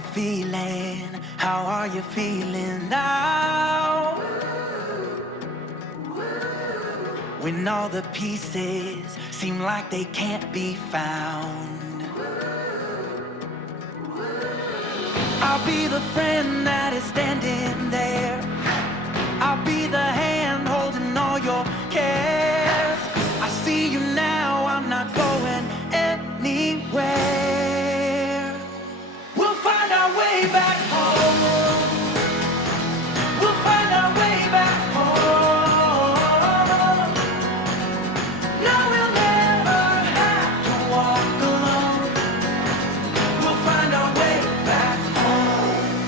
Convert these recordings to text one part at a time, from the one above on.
you feeling? How are you feeling now? When all the pieces seem like they can't be found, I'll be the friend that is standing there. I'll be the hand holding all your cares. I see you now, I'm not going anywhere. We'll find our way back home. We'll find our way back home. No, we'll never have to walk alone. We'll find our way back home.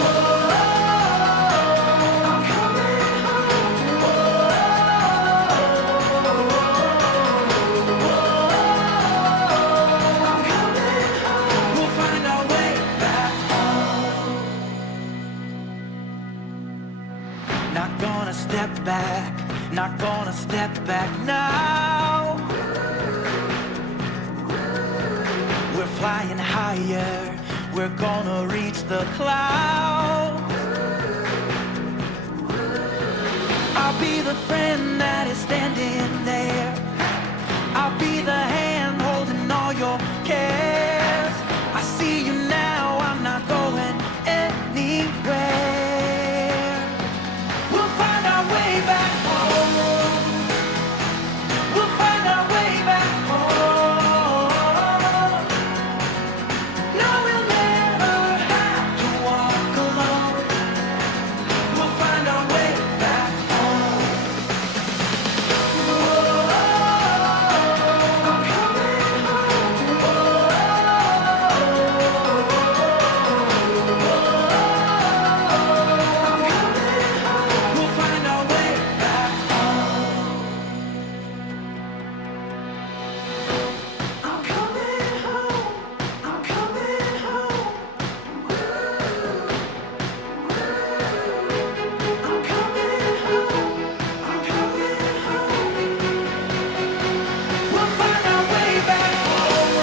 Whoa, I'm coming home. I'm coming home. We'll find our way back home. Not gonna step back, not gonna step back now. We're flying higher, we're gonna reach the clouds. I'll be the friend that is standing there. I'll be the hand holding all your cares. I see you now, I'm not going anywhere. We'll find our way back home. We'll find our way back home. No, we'll never have to walk alone. We'll find our way back home. Whoa, I'm coming home. I'm coming home. We'll find our way back home. I'm coming home. I'm coming home. I'm coming home. I'm coming home. We'll find our way back home.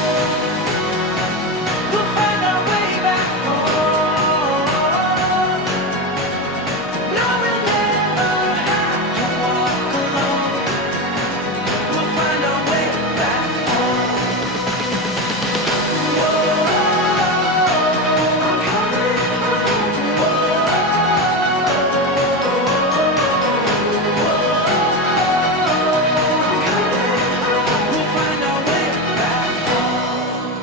We'll find our way back home. No, we'll never have to walk alone. We'll find our way back home. Whoa, I'm coming home. We'll find our way back home.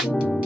Thank you.